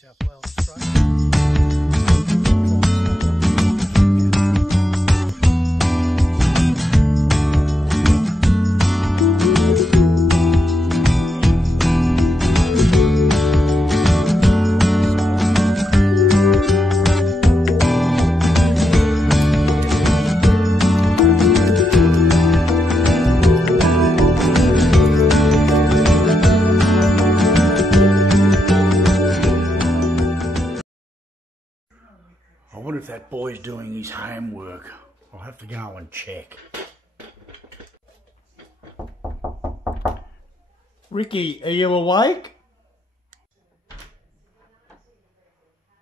South Wales straight. I wonder if that boy's doing his homework. I'll have to go and check. Ricky, are you awake?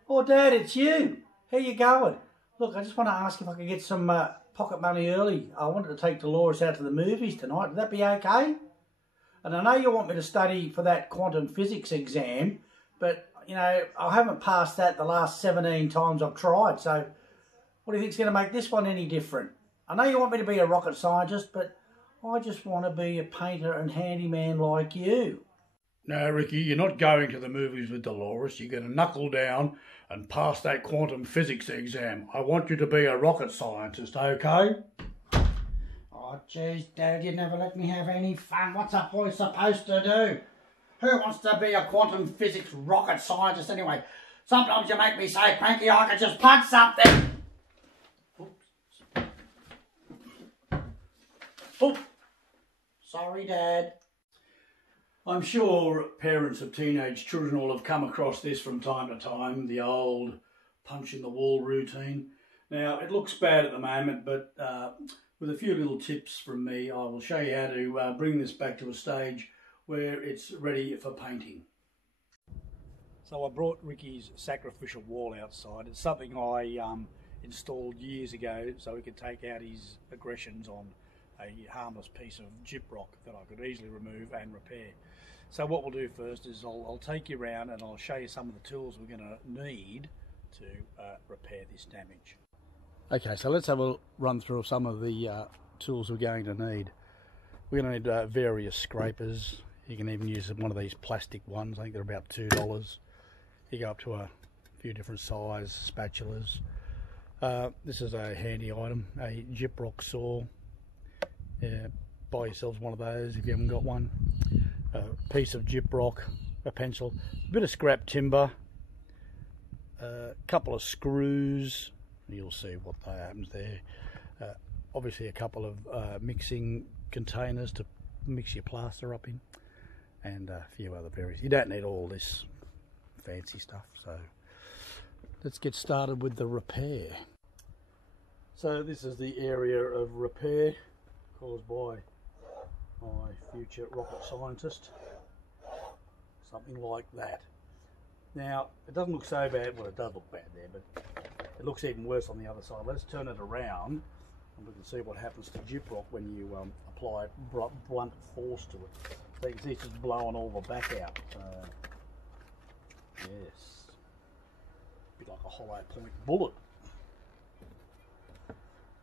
Oh, Dad, it's you. How you going? Look, I just want to ask if I could get some pocket money early. I wanted to take Dolores out to the movies tonight. Would that be okay? And I know you want me to study for that quantum physics exam, but you know, I haven't passed that the last 17 times I've tried, so what do you think's going to make this one any different? I know you want me to be a rocket scientist, but I just want to be a painter and handyman like you. No, Ricky, you're not going to the movies with Dolores. You're going to knuckle down and pass that quantum physics exam. I want you to be a rocket scientist, okay? Oh, jeez, Dad, you never let me have any fun. What's a boy supposed to do? Who wants to be a quantum physics rocket scientist anyway? Sometimes you make me so cranky I could just punch something. Oops. Oh, sorry, Dad. I'm sure parents of teenage children will have come across this from time to time, the old punch in the wall routine. Now, it looks bad at the moment, but with a few little tips from me, I will show you how to bring this back to a stage where it's ready for painting. So I brought Ricky's sacrificial wall outside. It's something I installed years ago so he could take out his aggressions on a harmless piece of Gyprock that I could easily remove and repair. So what we'll do first is I'll take you around and I'll show you some of the tools we're going to need to repair this damage. Okay, so let's have a run through some of the tools we're going to need. We're going to need various scrapers. You can even use one of these plastic ones. I think they're about $2. You go up to a few different size spatulas. This is a handy item, a Gyprock saw. Buy yourselves one of those if you haven't got one. A piece of Gyprock, a pencil, a bit of scrap timber, a couple of screws. You'll see what happens there. Obviously a couple of mixing containers to mix your plaster up in, and a few other various. You don't need all this fancy stuff, so let's get started with the repair. So this is the area of repair caused by my future rocket scientist, something like that. Now it doesn't look so bad. Well, it does look bad there, but it looks even worse on the other side. Let's turn it around and we can see what happens to Gyprock when you apply blunt force to it. So you can see it's just blowing all the back out. Yes, a bit like a hollow point bullet.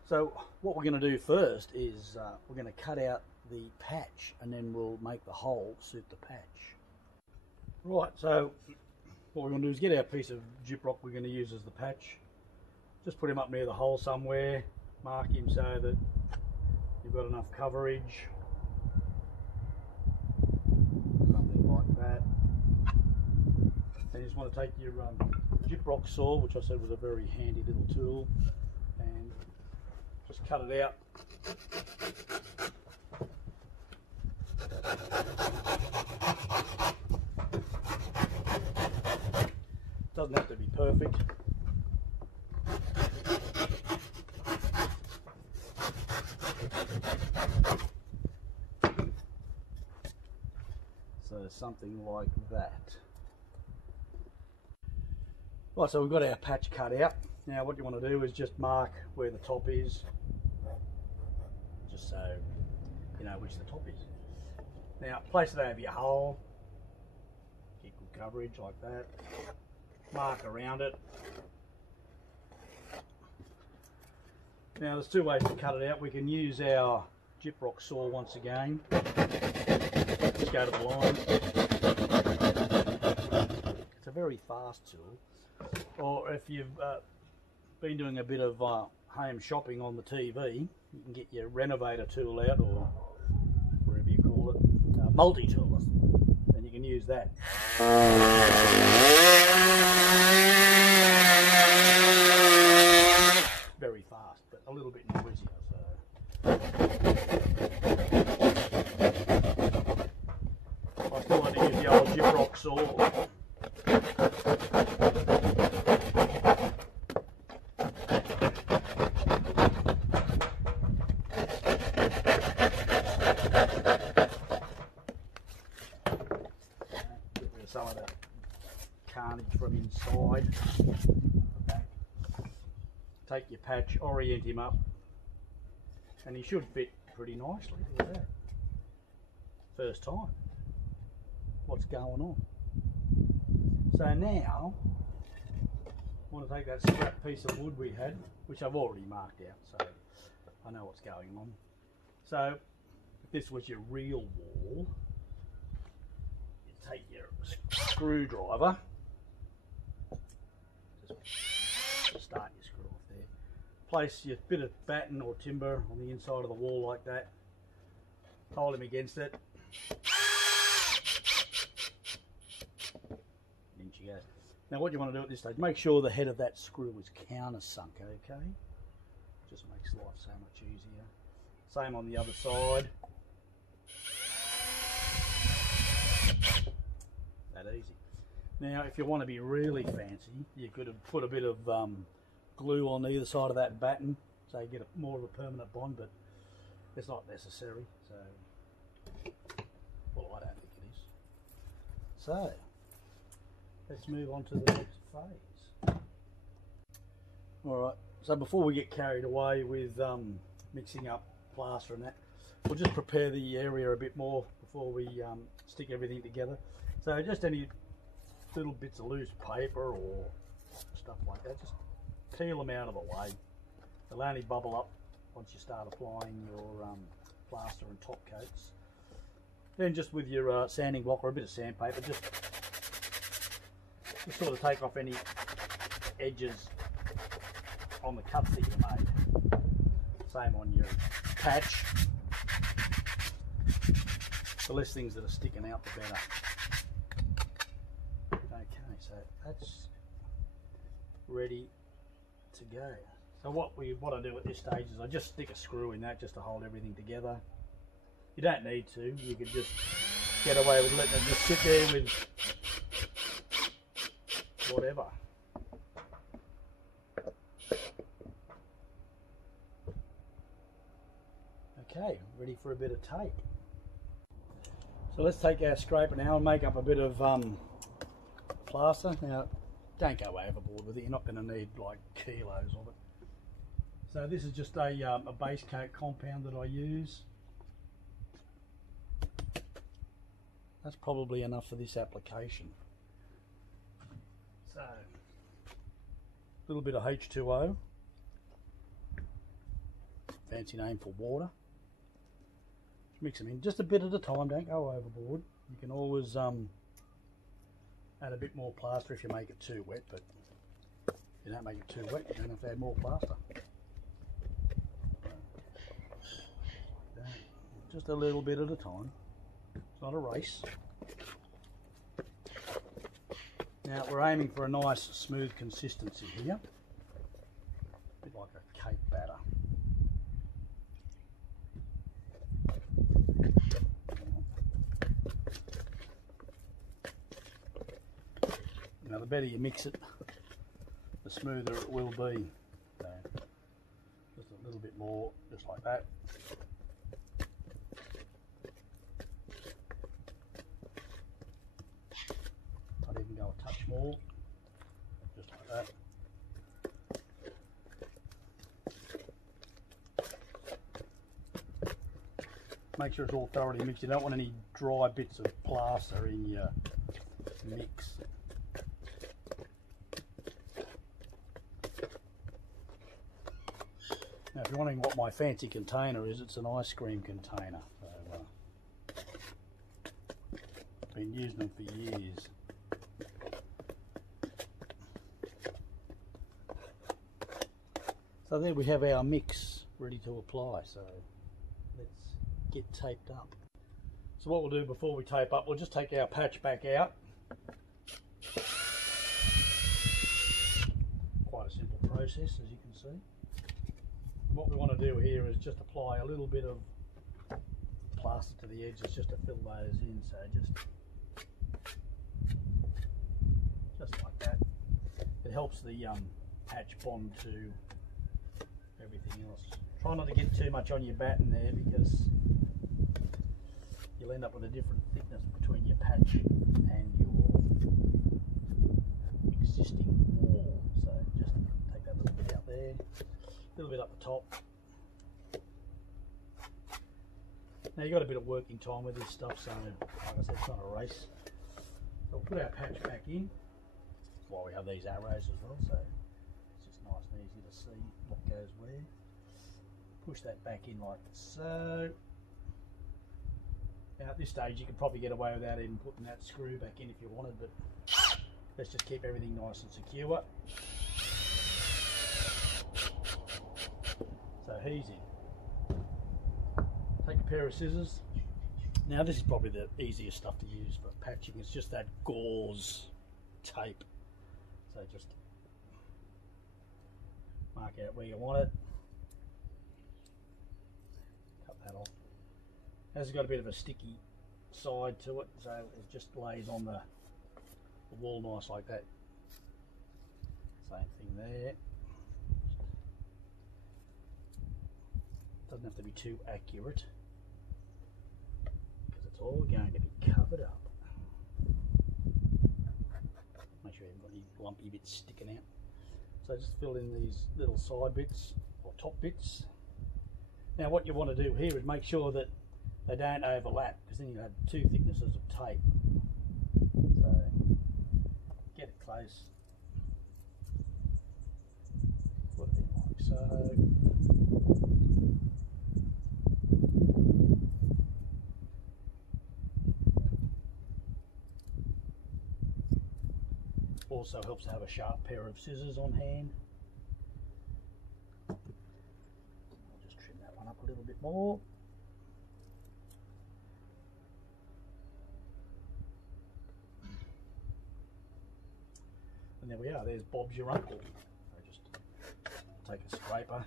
So what we're going to do first is we're going to cut out the patch and then we'll make the hole suit the patch. Right, so what we're going to do is get our piece of Gyprock we're going to use as the patch. Just put him up near the hole somewhere, mark him so that you've got enough coverage. Something like that. And you just want to take your Gyprock saw, which I said was a very handy little tool, and just cut it out. Doesn't have to be perfect. So something like that. Right, so we've got our patch cut out. Now what you want to do is just mark where the top is, just so you know which the top is. Now place it over your hole, get good coverage like that, mark around it. Now there's two ways to cut it out. We can use our Gyprock saw once again. Just go to the line. It's a very fast tool. Or if you've been doing a bit of home shopping on the TV, you can get your renovator tool out, or whatever you call it, multi-tool, and you can use that. Very fast, but a little bit noisier. I still like to use the old Gyprock saw. Get rid of some of that carnage from inside the back. Take your patch, orient him up, and he should fit pretty nicely. Look at that. First time. What's going on? So now, I want to take that scrap piece of wood we had, which I've already marked out, so I know what's going on. So, if this was your real wall, you take your screwdriver, just start your screw off there, place your bit of batten or timber on the inside of the wall like that, hold him against it, in she goes. Now what you want to do at this stage, make sure the head of that screw is countersunk, okay? Just makes life so much easier. Same on the other side. That easy. Now if you want to be really fancy, you could have put a bit of glue on either side of that batten, so you get more of a permanent bond, but it's not necessary. So, well, I don't think it is. So, let's move on to the next phase. Alright, so before we get carried away with mixing up plaster and that, we'll just prepare the area a bit more before we stick everything together. So just any little bits of loose paper or stuff like that, just peel them out of the way. They'll only bubble up once you start applying your plaster and top coats. Then just with your sanding block or a bit of sandpaper, just sort of take off any edges on the cuts that you made. Same on your patch. The less things that are sticking out, the better. Okay, so that's ready to go. So what I do at this stage is I just stick a screw in that just to hold everything together. You don't need to, you can just get away with letting it just sit there with whatever. Okay, ready for a bit of tape. So let's take our scraper now and make up a bit of plaster. Now, don't go overboard with it, you're not going to need like kilos of it. So this is just a base coat compound that I use. That's probably enough for this application. So, a little bit of H2O, fancy name for water. Just mix them in just a bit at a time, don't go overboard. You can always add a bit more plaster if you make it too wet, but if you don't make it too wet, you don't have to add more plaster. Just a little bit at a time. It's not a race. Now we're aiming for a nice smooth consistency here. A bit like a cake batter. Now the better you mix it, the smoother it will be. So just a little bit more, just like that. I'd even go a touch more, just like that. Make sure it's all thoroughly mixed. You don't want any dry bits of plaster in your mix. Now if you're wondering what my fancy container is, it's an ice cream container. So, been using them for years. So there we have our mix ready to apply, so let's get taped up. So what we'll do before we tape up, we'll just take our patch back out. Quite a simple process, as you can see. And what we want to do here is just apply a little bit of plaster to the edges just to fill those in, so just like that. It helps the patch bond to everything else. Try not to get too much on your batten there, because you'll end up with a different thickness between your patch and your existing wall. So just take that little bit out there, a little bit up the top. Now you've got a bit of working time with this stuff, so like I said, it's not a race. So we'll put our patch back in while we have these arrows as well, so it's just nice and easy to see what goes where. Push that back in like so. Now at this stage you could probably get away without even putting that screw back in if you wanted, but let's just keep everything nice and secure. So he's in. Take a pair of scissors. Now this is probably the easiest stuff to use for patching. It's just that gauze tape. So just mark out where you want it. Cut that off. It's got a bit of a sticky side to it, so it just lays on the wall nice like that. Same thing there. Doesn't have to be too accurate, because it's all going to be covered up. Make sure you haven't got any lumpy bits sticking out. So just fill in these little side bits or top bits. Now what you want to do here is make sure that they don't overlap, because then you have two thicknesses of tape. So get it close, put it in like so. Also helps to have a sharp pair of scissors on hand. I'll just trim that one up a little bit more. And there we are, there's Bob's your uncle. So just take a scraper,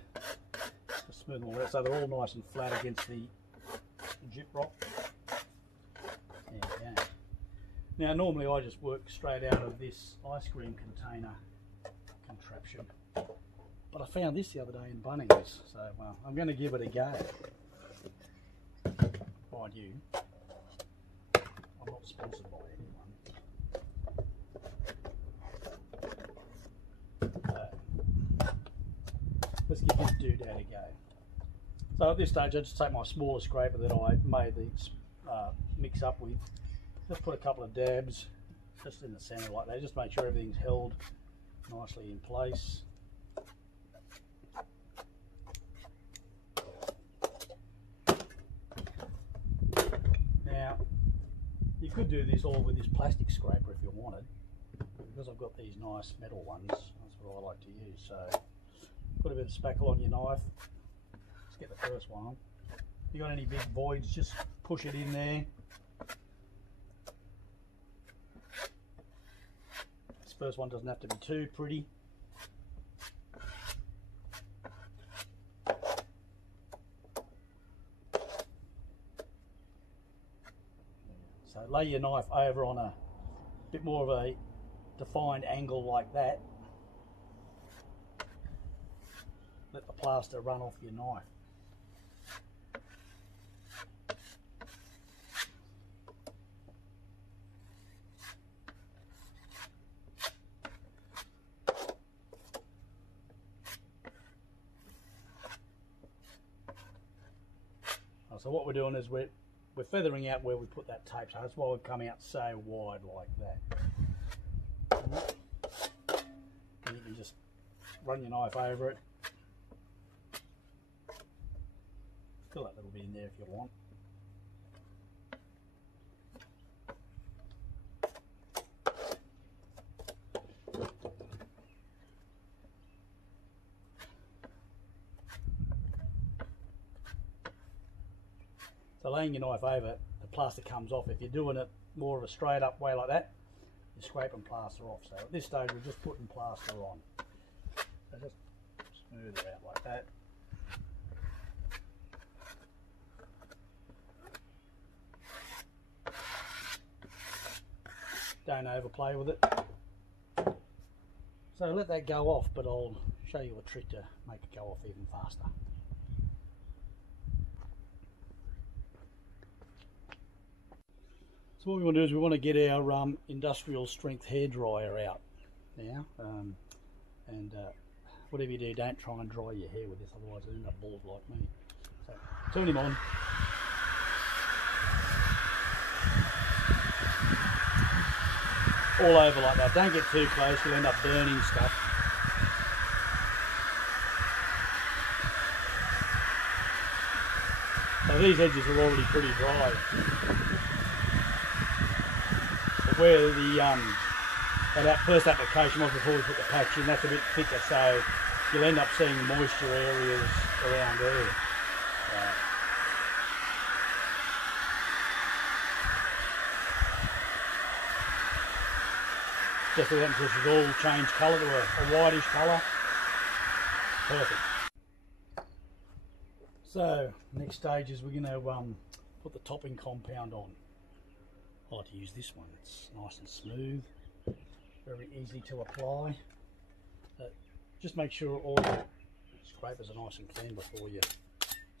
just smooth them all out so they're all nice and flat against the Gyprock. There we go. Now normally I just work straight out of this ice cream container contraption, but I found this the other day in Bunnings, so well, I'm going to give it a go. Mind you, I'm not sponsored by anyone. Let's give this doodad a go. So at this stage I just take my smaller scraper that I made the mix up with. Just put a couple of dabs just in the centre like that, just make sure everything's held nicely in place. Now you could do this all with this plastic scraper if you wanted, but because I've got these nice metal ones, that's what I like to use. So put a bit of spackle on your knife. Let's get the first one on. If you got any big voids, just push it in there. First one doesn't have to be too pretty. So lay your knife over on a bit more of a defined angle like that. Let the plaster run off your knife. So what we're doing is we're feathering out where we put that tape, so that's why we've come out so wide like that. And you can just run your knife over it. Fill that little bit in there if you want. So laying your knife over, the plaster comes off. If you're doing it more of a straight up way like that, you're scraping plaster off. So at this stage we're just putting plaster on. So just smooth it out like that. Don't overplay with it. So let that go off, but I'll show you a trick to make it go off even faster. So what we want to do is we want to get our industrial strength hairdryer out now, and whatever you do, don't try and dry your hair with this, otherwise you'll end up bald like me. So turn him on. All over like that. Don't get too close, you'll end up burning stuff. So these edges are already pretty dry. But where the that first application was before we put the patch in, that's a bit thicker, so you'll end up seeing moisture areas around there. Just so that this is all changed colour to a whitish colour. Perfect. So next stage is we're going to put the topping compound on. I like to use this one. It's nice and smooth, very easy to apply. Just make sure all your scrapers are nice and clean before you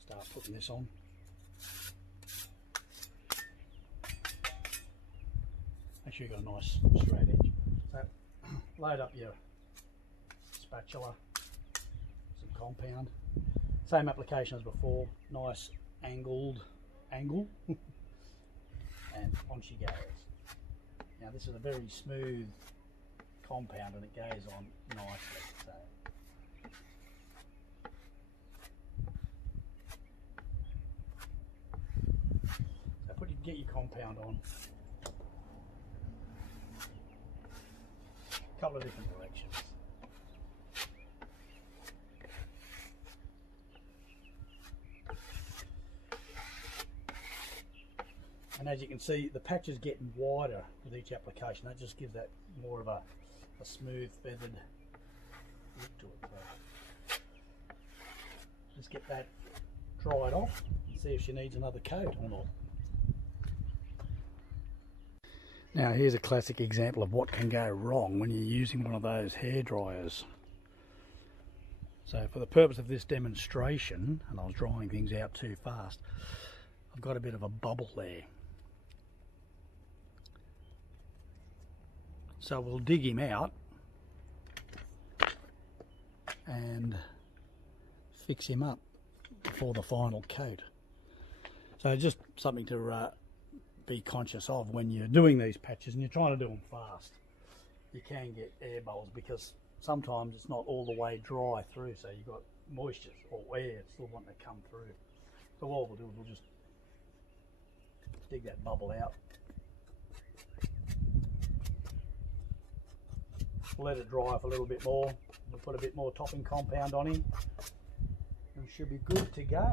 start putting this on. Make sure you've got a nice straight edge. So load up your spatula, some compound, same application as before, nice angle, and on she goes. Now this is a very smooth compound and it goes on nicely. So get your compound on. A couple of different directions. And as you can see, the patch is getting wider with each application. That just gives that more of a smooth, feathered look to it. So just get that dried off and see if she needs another coat or not. Now here's a classic example of what can go wrong when you're using one of those hair dryers. So for the purpose of this demonstration, and I was drying things out too fast, I've got a bit of a bubble there. So we'll dig him out and fix him up before the final coat. So just something to be conscious of when you're doing these patches and you're trying to do them fast. You can get air bubbles because sometimes it's not all the way dry through, so you've got moisture or air still wanting to come through. So what we'll do is we'll just dig that bubble out. Let it dry off a little bit more. We'll put a bit more topping compound on him and we should be good to go.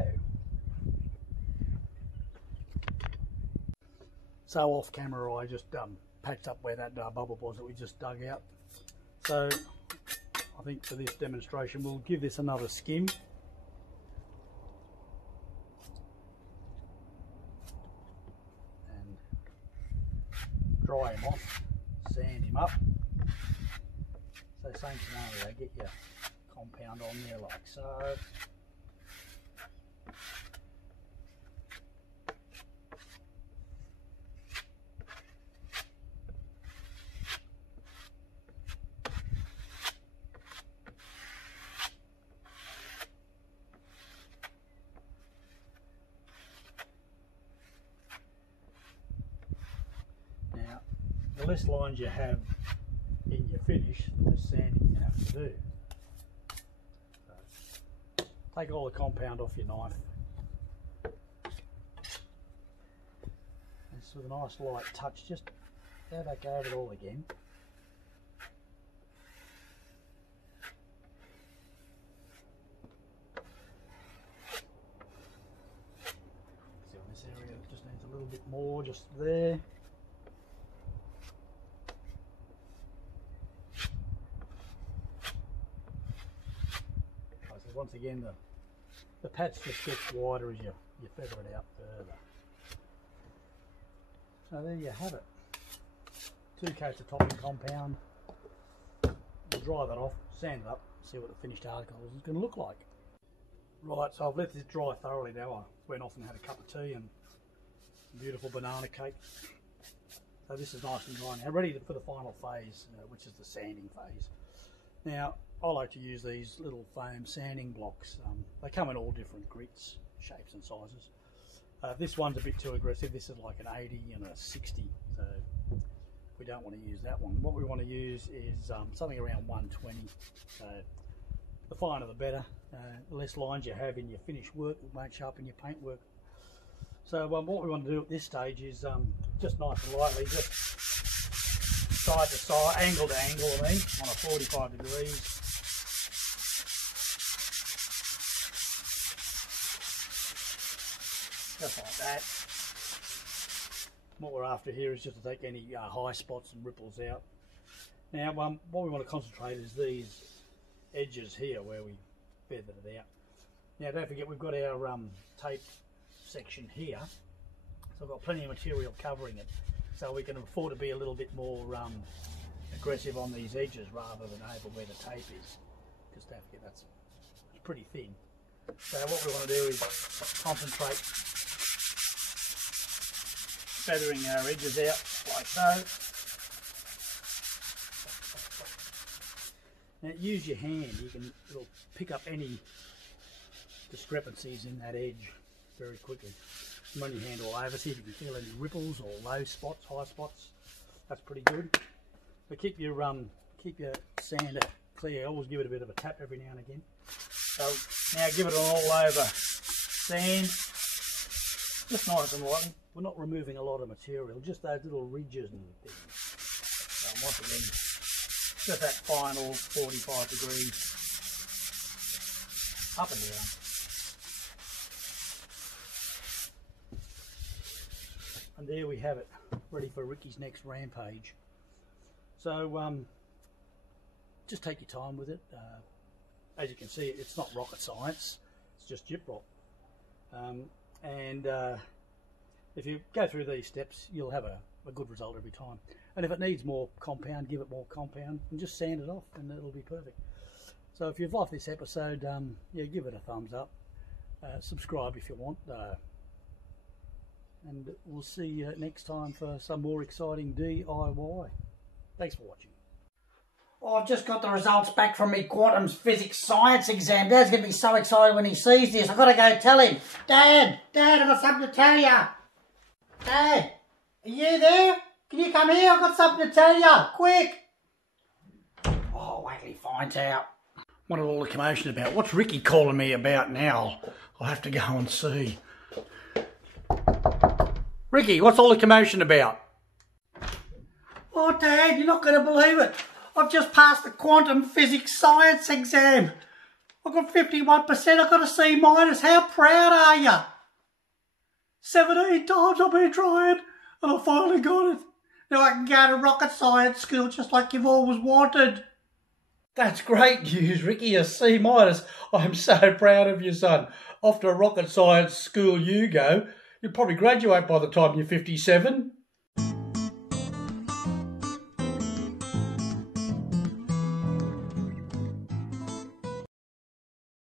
So off camera I just patched up where that bubble was that we just dug out. So I think for this demonstration we'll give this another skim. And dry him off, sand him up. So same scenario, get your compound on there like so. Now, the less lines you have in your finish, the less sanding you have to do. So, take all the compound off your knife. And just with a nice light touch, just go back over it all again. See on this area just there. So once again, the patch just gets wider as you feather it out further. So there you have it. 2 coats of topping compound. We'll dry that off, sand it up, see what the finished article is going to look like. Right, so I've let this dry thoroughly now. I went off and had a cup of tea and some beautiful banana cake. So this is nice and dry now, ready for the final phase, which is the sanding phase. Now, I like to use these little foam sanding blocks. They come in all different grits, shapes and sizes. This one's a bit too aggressive. This is like an 80 and a 60, so we don't want to use that one. What we want to use is something around 120. So the finer the better. The less lines you have in your finished work, it won't show up in your paint work. So what we want to do at this stage is just nice and lightly, just side to side, angle to angle, on a 45 degrees. Just like that. What we're after here is just to take any high spots and ripples out. Now what we want to concentrate is these edges here where we feathered it out. Now don't forget we've got our tape section here, so I've got plenty of material covering it, so we can afford to be a little bit more aggressive on these edges rather than over where the tape is, because don't forget that's pretty thin. So what we want to do is concentrate feathering our edges out like so. Now use your hand, it'll pick up any discrepancies in that edge very quickly. Run your hand all over, see if you can feel any ripples or low spots, high spots. That's pretty good. But keep your sander clear. Always give it a bit of a tap every now and again. So now give it an all over sand, just nice and lightly. We're not removing a lot of material, just those little ridges and things. Once again, just that final 45 degrees up and down. And there we have it, ready for Ricky's next rampage. So just take your time with it. As you can see, it's not rocket science, it's just Gyprock. If you go through these steps, you'll have a good result every time. And if it needs more compound, give it more compound and just sand it off and it'll be perfect. So if you've liked this episode, yeah, give it a thumbs up. Subscribe if you want. And we'll see you next time for some more exciting DIY. Thanks for watching. Oh, I've just got the results back from my quantum physics science exam. Dad's going to be so excited when he sees this. I've got to go tell him. Dad, I've got something to tell you. Dad, are you there? Can you come here? I've got something to tell you. Quick. Oh, wait till he finds out. What all the commotion about? What's Ricky calling me about now? I'll have to go and see. Ricky, what's all the commotion about? Oh, Dad, you're not going to believe it. I've just passed the quantum physics science exam. I got 51%. I got a C minus. How proud are you? 17 times I've been trying and I finally got it. Now I can go to rocket science school just like you've always wanted. That's great news, Ricky. A C minus. I'm so proud of you, son. Off to rocket science school you go. You'll probably graduate by the time you're 57.